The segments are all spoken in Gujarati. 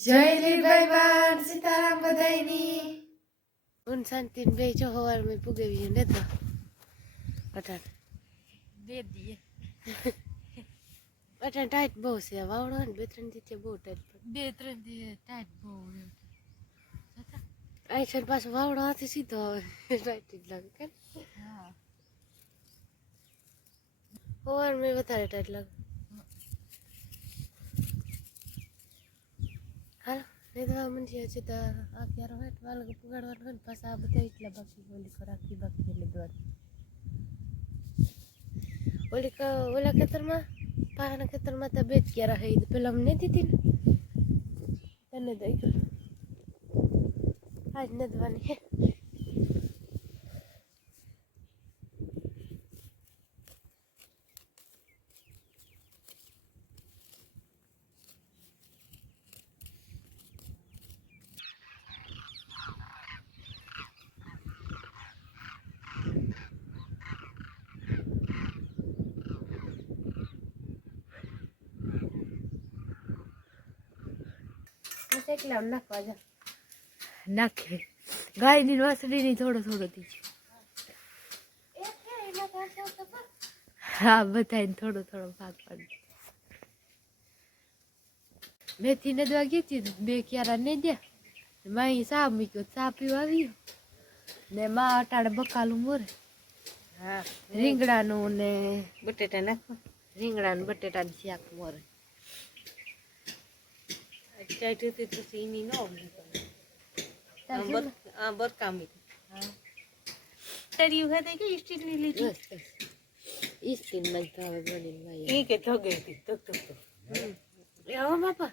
જય લીલભાઈ બાન સીતારામ બધાયની. ઉન શાંતિ બે જો હવાર મેં પુગેવી ને તો. પઠાણ દે દીએ પઠાણ ટાઈટ બહુ છે. વાવડો ને બે ત્રણ દિવસે બહુ ટાઈટ બે ત્રણ દી ટાઈટ બહુ અહીં છે પાછો વાવડો હાથે સીધો આવે. ટાઈટ જ લાગે કે હા. હવાર મેં વધારે ટાઈટ લાગે હાલો નહીં તો મંડી છે તો આ ક્યારે હોય વાલગ પુગાડવાનું હોય ને પાછા આ બધા એટલા બાકી ઓલી રાખી બાકી એટલે દોડ ઓલી ઓલા ખેતરમાં પાના ખેતરમાં તો બે જ ક્યારે હઈ પેલા અમને દીધી ને. તને દઈ ગયું આજ નદવાની હે આમ નાખવા જા નાખે. ગાયની વાસળીની થોડો થોડો દીજો હા બધાને થોડો થોડો ભાગ પાડી મેથી ને દવા ગઈ હતી બે ક્યારા ને દે. માઈ સા મૂક્યો સા પીવા આવ્યો. ને માં અટાડે બકાલું મોરે. હા રીંગણાનું ને બટેટા નાખવા રીંગણા ને બટેટાનું શાક મોરે. હતી તો સીની નો તાર આ બરકામી. તળિયું હતું કે સ્ટીલની લીધી બસ બસ ઈ સ્કીનમાં જ ભાવે બનીને ભાઈ એ કે ધગે હતી ધગ ધગ ધગ આવો બાપા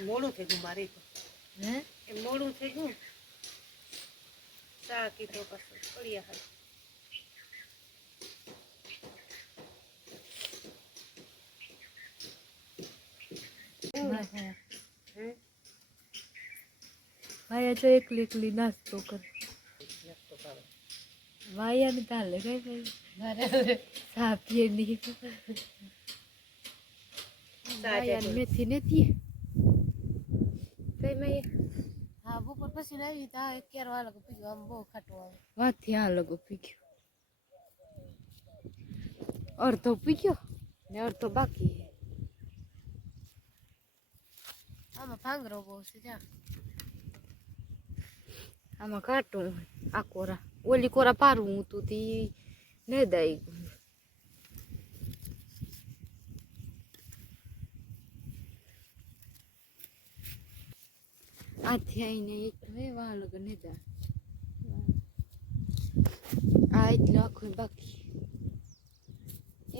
મોડું થઈ ગયું મારે તો હે એ મોડું થઈ ગયું સા કીધો પાછો પડ્યા હાલ ભાઈ તો એકલી એકલી નાસ્તો કરે વાયા ને તાલે કઈ ભાઈ સાપીએ નહીં વાયા મેથી નથી કઈ મેં હા બપોર પછી આવી. તા આ અગિયાર વાગે પીધું. આમ બહુ ખાટું આવે વાથી આ લગો પીગ્યું અડધો પીગ્યો ને અડધો બાકી છે. આમાં ભાંગરો બહુ છે, જા. આમાં કાટું આ કોરા. ઓલી કોરા પારવું હતું, તી ને દઈ આથી આઈને એક વાલો કે ને દા આ એટલું આખું બાકી.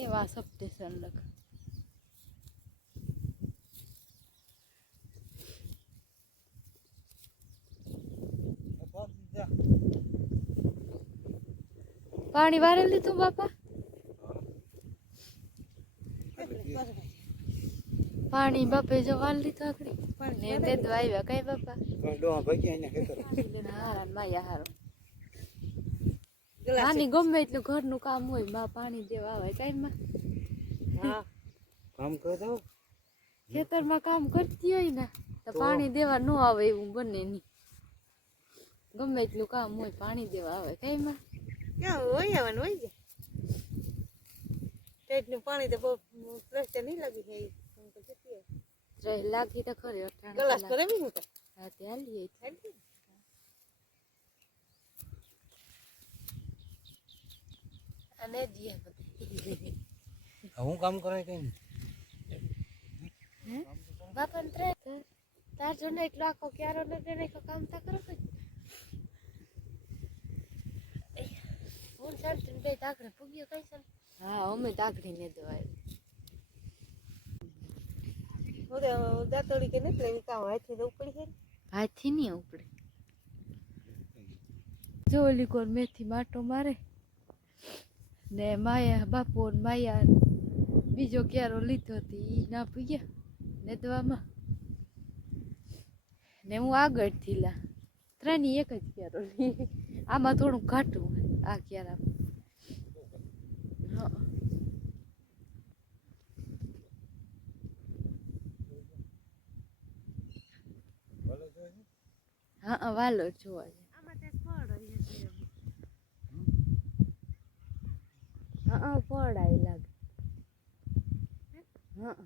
એવા સપ્ટેશન લગ પાણી વારે લીધું બાપા? પાણી બાપે જો વાલ લીધું આકડી ને તે તો આવ્યા કઈ બાપા? હારા ને માયા હારો. પાણી ગમે એટલું ઘરનું કામ હોય બા પાણી દેવા આવે કઈ માં હા. કામ કરો ખેતરમાં કામ કરતી હોય ને તો પાણી દેવા ન આવે એવું બને નહીં. ગમે એટલું કામ હોય પાણી દેવા આવે કઈ માં ક્યાં હોય આવવાનું હોય છે ટેટનું પાણી તો બહુ પ્લસ્ટર નહીં લાગી જતી લાગી તો ખરી ગ્લાસ. કરે બી હું તો. હા ત્યાં લઈએ અને જીએ બધી. હું કામ કરે કઈ બાપા ને તાર જોડે એટલો આખો ક્યારો ને કામ તા કરો કઈ. હું શાંતિ બે તાકડે પૂગ્યો કઈ છે હા અમે તાકડી ને દવાય ઓરે દાતોડી કે ને પ્રેમ કામ હાથી તો ઉપડી છે હાથી નહીં ઉપડે. જો ઓલી કોર મેથી માટો મારે ને માયા બાપુ માયા બીજો ક્યારો લીધો હતી ઈ ના પીયા ને દવામાં ને હું આગળથી લા. ત્રણેય એક જ ક્યારો લી. આમાં થોડું ઘાટું આ ક્યારે હા હા વાલો જોવા હા ફળ આવી લાગે હા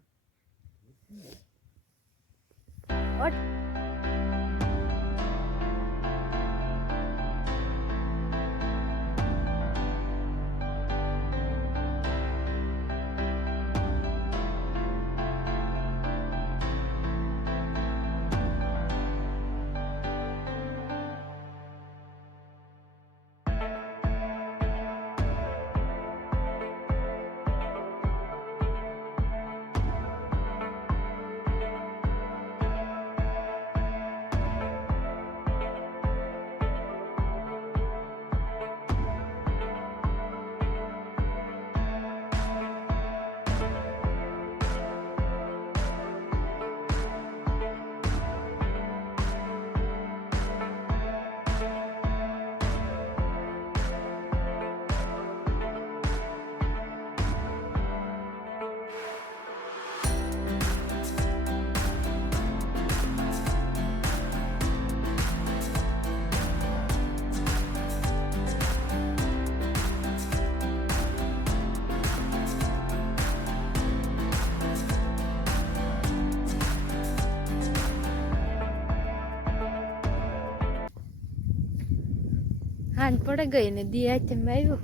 હાંજ પડે ગઈ ને દી આચે આવ્યો.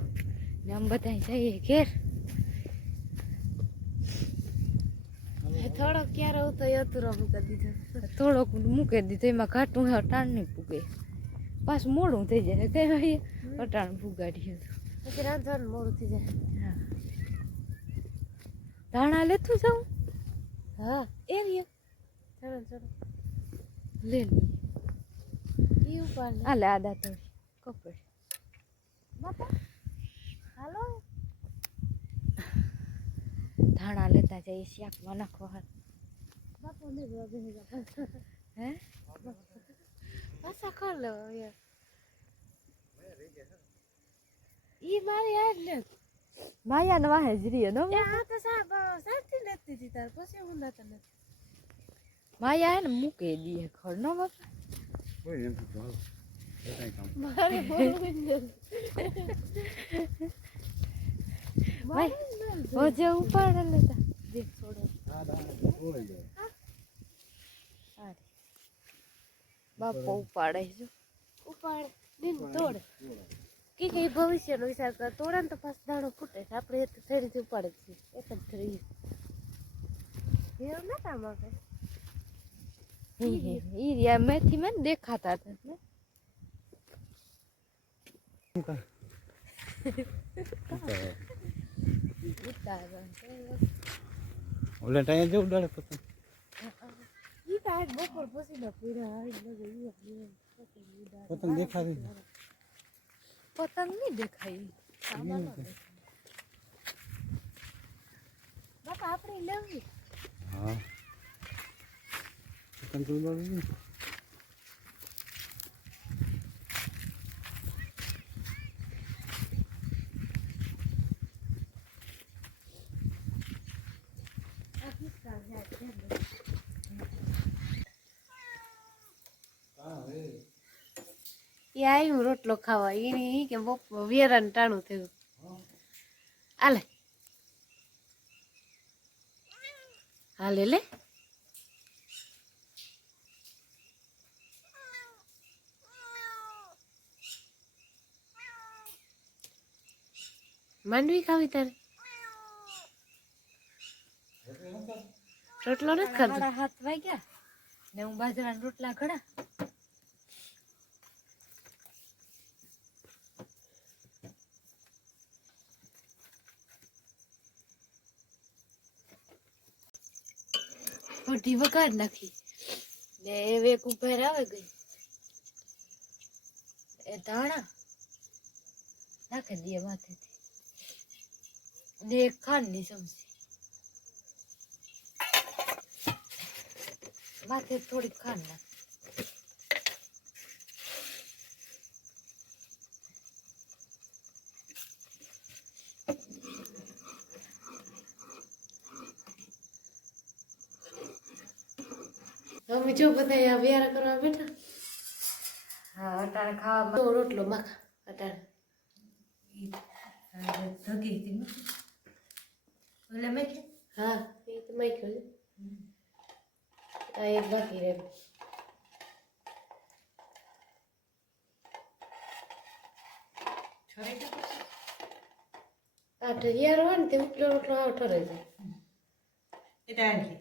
ને આમ બધા જઈએ ઘેર. થોડોક ક્યારે એ અતુરો મૂકી દીધો. થોડોક મૂકી દીધો એમાં ઘાટું અટાણ નહીં પૂગે. પાછું મોડું થઈ જાય તે અટાણ ભૂગાડ્યું પછી રાંધવાનું મોડું થઈ જાય. ધાણા લેતું જાઉં? હા. એ ચલો ચલો. લે લઈએ ઈ ઉપાડ લે. આલે આદા તો કપડ. હાલો ધાણા લેતા જઈએ શાકમાં નાખવા હાથ ને જ જા હે? પાછા લે ઈ મારી યાર લે માયા નવા હાજરી નો એ આ તો સાબ સાચી લેતી હતી તાર. પછી હું લેતા નથી. માયા ને મૂકે દીએ ખર નો બાપા. કોઈ એમ તો હાલો. એ કાંઈ કામ મારે બોલવું જ ઉપાડે લેતા. સારી બાપો ઉપાડે છે. ઉપાડે. દિન તોડ. કે કઈ ભવિષ્યનો વિચાર કર. તોડે ને તો પાસ દાણો ફૂટે છે. આપણે એક થઈ રીતે ઉપાડે છે એક જ થઈ એવું ના કામ આવે હી હી. ઈ મેથી મેં દેખાતા હતા. ને ઉતારવા ઓલે ટાઈમ જેવું ડરે પતંગ? બપોર પછી આપણે પતંગ નહીં દેખાય. આમાં ન દેખાય. બાપા આપણે લેવી. હા. પતંગ તો ઉડાડવી નહીં. આ કિસ્સા છે આ ધ્યાન એ આવ્યું રોટલો ખાવા. એને કે વેરાન ટાણું થયું. હાલે. હાલે લે. માંડવી ખાવી તારે? રોટલો નથી ખાધો? સાડા હાથ વાગ્યા ને હું બાજરાના રોટલા ઘડા રોટી વગાડ નાખી. ને એ વેક ઉપર આવે ગઈ. એ ધાણા નાખી દે માથેથી. ને એક ખાંડની ચમચી માથે થોડીક ખાંડ નાખ અમે જો બધા વ્યારા કરવા બેઠા? હા અટાણે ખાવામાં રોટલો માખા અટાણે. ધગી હતી એટલે મેં હા એ તો મેં ને едва пиле. আটা ইয়ার ওয়ান তে উঠল উঠল আঠারো যায়। এটা আর কি?